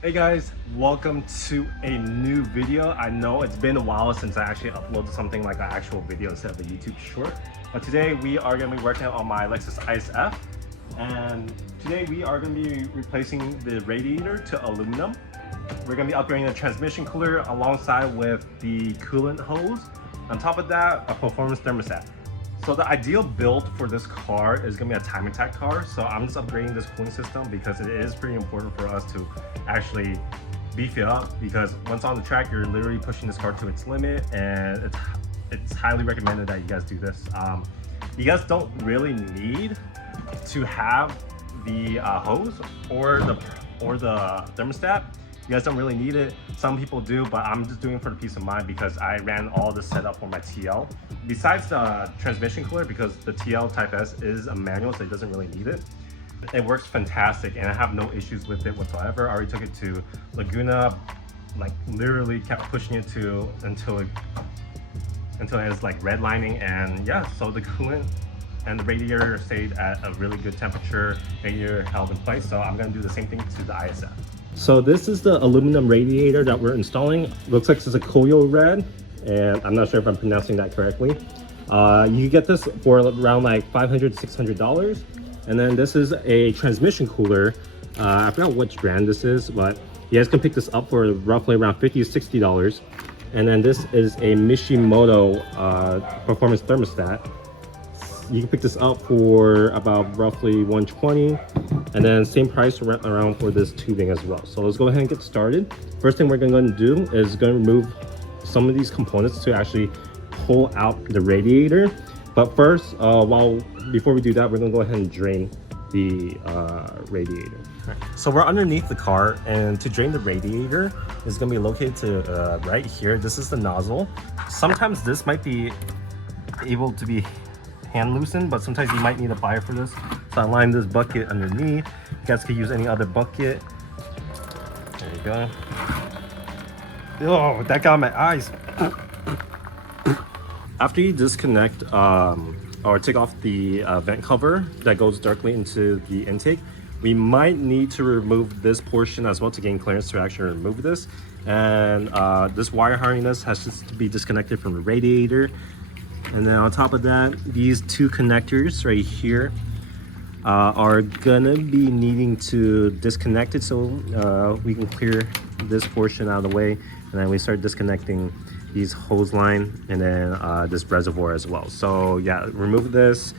Hey guys, welcome to a new video. I know it's been a while since I actually uploaded something like an actual video instead of a YouTube short. But today we are going to be working on my Lexus IS-F. And today we are going to be replacing the radiator to aluminum. We're going to be upgrading the transmission cooler alongside with the coolant hose. On top of that, a performance thermostat. So the ideal build for this car is going to be a time attack car. So I'm just upgrading this cooling system because it is pretty important for us to actually beef it up, because once on the track, you're literally pushing this car to its limit, and it's highly recommended that you guys do this. You guys don't really need to have the hose or the thermostat. You guys don't really need it. Some people do, but I'm just doing it for the peace of mind because I ran all this setup for my TL. Besides the transmission cooler, because the TL Type S is a manual, so it doesn't really need it. It works fantastic, and I have no issues with it whatsoever. I already took it to Laguna, like literally kept pushing it until it was like redlining, and yeah, so the coolant and the radiator stayed at a really good temperature. Radiator held in place, so I'm gonna do the same thing to the ISF. So this is the aluminum radiator that we're installing. Looks like it's a Koyo Red, and I'm not sure if I'm pronouncing that correctly. You get this for around like $500 to $600. And then this is a transmission cooler. I forgot which brand this is, but you guys can pick this up for roughly around $50 to $60. And then this is a Mishimoto performance thermostat. You can pick this up for about roughly $120, and then same price around for this tubing as well. So let's go ahead and get started. First thing we're going to do is going to remove some of these components to actually pull out the radiator. But first, before we do that, we're going to go ahead and drain the radiator. So we're underneath the car, and to drain the radiator is going to be located to right here. This is the nozzle. Sometimes this might be able to be hand loosened, but sometimes you might need a plier for this. So I lined this bucket underneath. You guys could use any other bucket. There you go. Oh, that got my eyes. After you disconnect or take off the vent cover that goes directly into the intake, we might need to remove this portion as well to gain clearance to actually remove this. And this wire harness has to be disconnected from the radiator. And then on top of that, these two connectors right here are gonna be needing to disconnect it, so we can clear this portion out of the way, and then we start disconnecting these hose line and then this reservoir as well. So yeah, remove this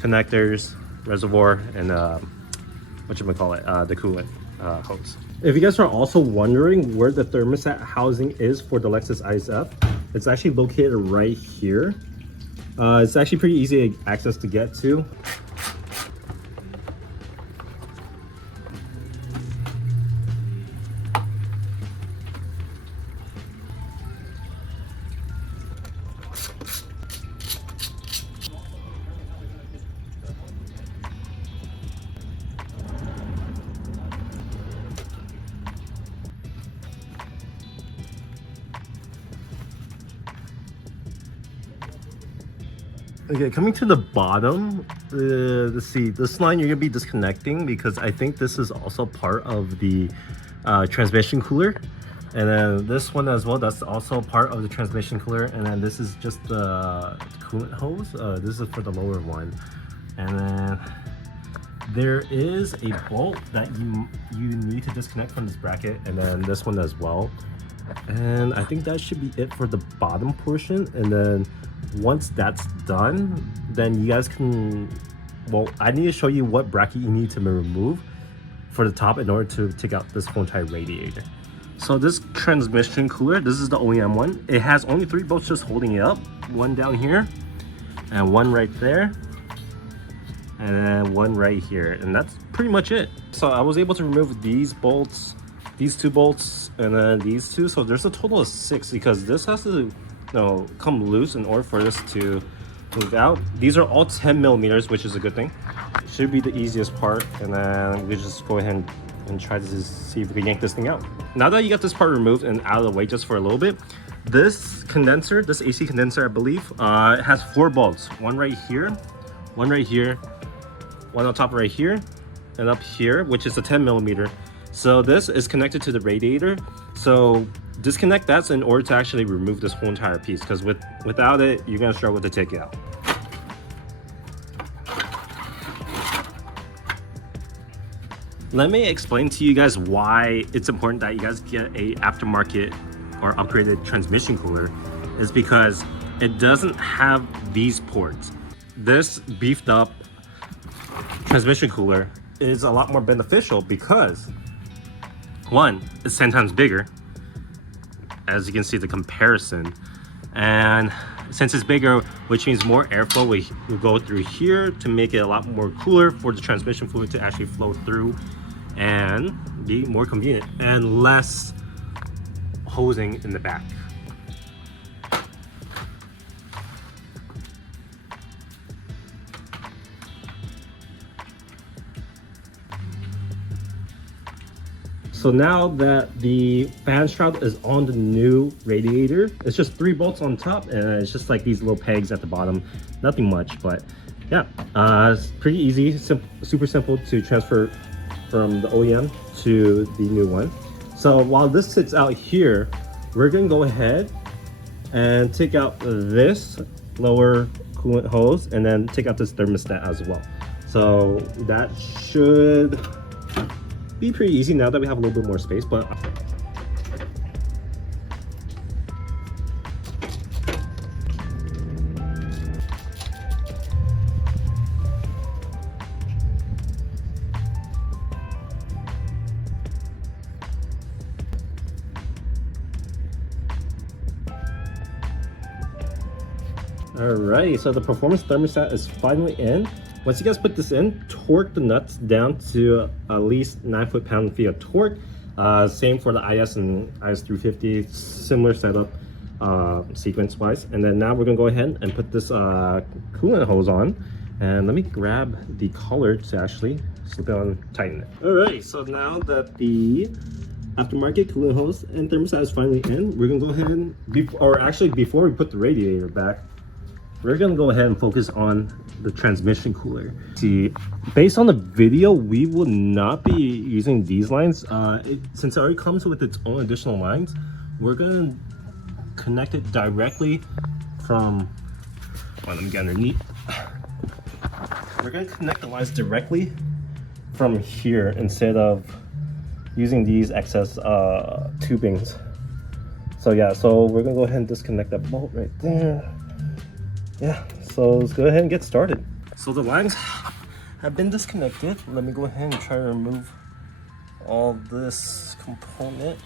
connectors, reservoir, and the coolant hose. If you guys are also wondering where the thermostat housing is for the Lexus IS-F, it's actually located right here. It's actually pretty easy access to get to. Okay, coming to the bottom, let's see, this line you're gonna be disconnecting because I think this is also part of the transmission cooler. And then this one as well, that's also part of the transmission cooler. And then this is just the coolant hose. This is for the lower one. And then there is a bolt that you need to disconnect from this bracket, and then this one as well. And I think that should be it for the bottom portion. And then once that's done, then you guys can, well, I need to show you what bracket you need to remove for the top in order to take out this whole entire radiator. So this transmission cooler, this is the OEM one. It has only 3 bolts just holding it up. One down here, and one right there, and then one right here. And that's pretty much it. So I was able to remove these bolts, these 2 bolts, and then these 2. So there's a total of 6 because this has to come loose in order for this to move out. These are all 10 millimeters, which is a good thing. Should be the easiest part, and then we just go ahead and try to see if we can yank this thing out. Now that you got this part removed and out of the way just for a little bit, this condenser, this AC condenser, I believe, it has 4 bulbs. One right here, one right here, one on top right here, and up here, which is a 10 millimeter. So this is connected to the radiator. So disconnect that in order to actually remove this whole entire piece, because without it, you're gonna struggle to take it out. Let me explain to you guys why it's important that you guys get a aftermarket or upgraded transmission cooler. Is because it doesn't have these ports. This beefed up transmission cooler is a lot more beneficial because, one, it's 10 times bigger, as you can see the comparison, and since it's bigger, which means more airflow will go through here to make it a lot more cooler for the transmission fluid to actually flow through and be more convenient, and less hosing in the back. So now that the fan shroud is on the new radiator, it's just 3 bolts on top, and it's just like these little pegs at the bottom. Nothing much, but yeah, it's pretty easy, super simple to transfer from the OEM to the new one. So while this sits out here, we're gonna go ahead and take out this lower coolant hose and then take out this thermostat as well. So that should be pretty easy now that we have a little bit more space, but alrighty, so the performance thermostat is finally in. Once you guys put this in, torque the nuts down to at least 9 foot-pound-feet of torque. Same for the IS and IS-350, similar setup sequence-wise. And then now we're gonna go ahead and put this coolant hose on. And let me grab the collar to actually slip it on, tighten it. Alright, so now that the aftermarket coolant hose and thermostat is finally in, we're gonna go ahead and, before we put the radiator back, we're gonna go ahead and focus on the transmission cooler. See, based on the video, we will not be using these lines. Since it already comes with its own additional lines, we're gonna connect it directly from, let me get underneath. We're gonna connect the lines directly from here instead of using these excess tubings. So yeah, so we're gonna go ahead and disconnect that bolt right there. Yeah, so let's go ahead and get started. So the lines have been disconnected. Let me go ahead and try to remove all this component.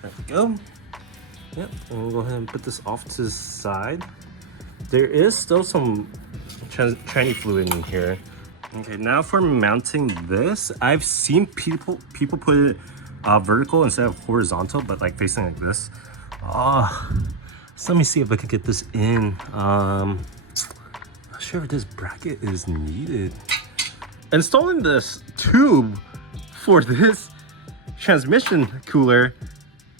There we go. Yep, and we'll go ahead and put this off to the side. There is still some tranny fluid in here. Okay, now for mounting this, I've seen people put it vertical instead of horizontal, but like facing like this. So let me see if I can get this in. Not sure if this bracket is needed. Installing this tube for this transmission cooler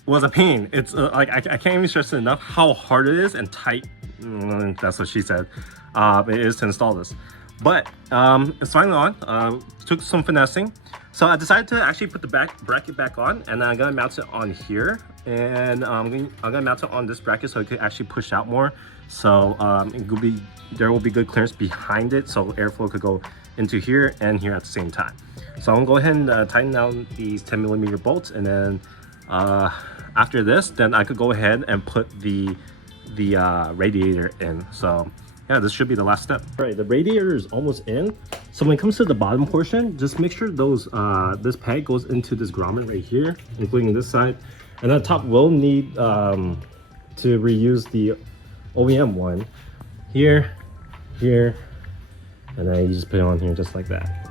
was a pain. It's like I can't even stress it enough how hard it is and tight. That's what she said. It is to install this, but it's finally on. Took some finessing. So I decided to actually put the bracket back on, and I'm gonna mount it on here, and I'm gonna mount it on this bracket so it could actually push out more. So there will be good clearance behind it, so airflow could go into here and here at the same time. So I'm gonna go ahead and tighten down these 10mm bolts, and then after this, then I could go ahead and put the radiator in. So yeah, this should be the last step. All right, the radiator is almost in. So when it comes to the bottom portion, just make sure those this peg goes into this grommet right here, including this side. And on top, we'll need to reuse the OEM one here, here, and then you just put it on here just like that.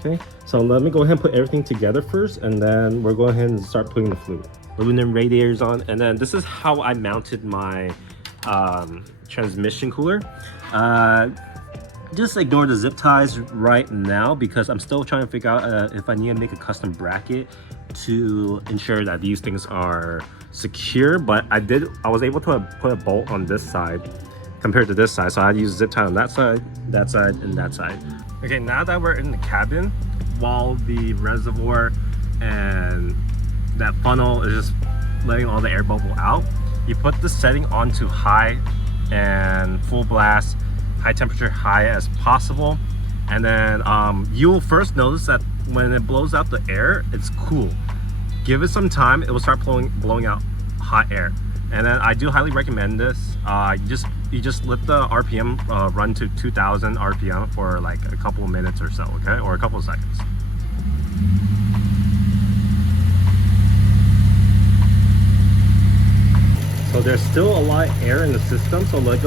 Okay, so let me go ahead and put everything together first, and then we're going ahead and start putting the fluid. Aluminum radiators on, and then this is how I mounted my transmission cooler. Just ignore the zip ties right now because I'm still trying to figure out if I need to make a custom bracket to ensure that these things are secure. But I was able to put a bolt on this side compared to this side, so I use zip tie on that side, and that side. Okay, now that we're in the cabin, while the reservoir and that funnel is just letting all the air bubble out, you put the setting onto high and full blast, high temperature, high as possible. And then you will first notice that when it blows out the air, it's cool. Give it some time, it will start blowing out hot air. And then I do highly recommend this. You just let the RPM run to 2000 RPM for like a couple of minutes or so, okay? Or a couple of seconds. So there's still a lot of air in the system, so let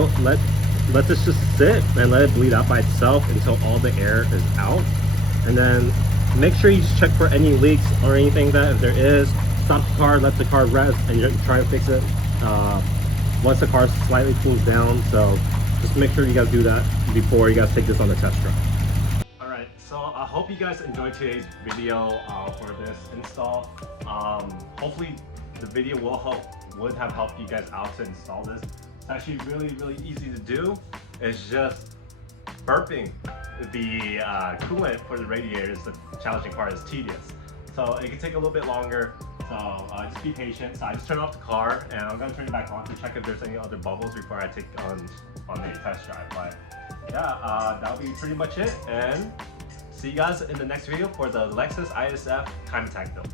this just sit and let it bleed out by itself until all the air is out. And then make sure you just check for any leaks or anything that if there is, stop the car, let the car rest, and you try to fix it once the car slightly cools down. So just make sure you guys do that before you guys take this on the test drive. All right, so I hope you guys enjoyed today's video for this install. Hopefully the video would have helped you guys out to install this. It's actually really easy to do. It's just burping the coolant for the radiator is the challenging part. Is tedious, so it can take a little bit longer. So just be patient. So I just turned off the car and I'm gonna turn it back on to check if there's any other bubbles before I take on the test drive. But yeah, that'll be pretty much it, and see you guys in the next video for the Lexus IS-F Time Attack build.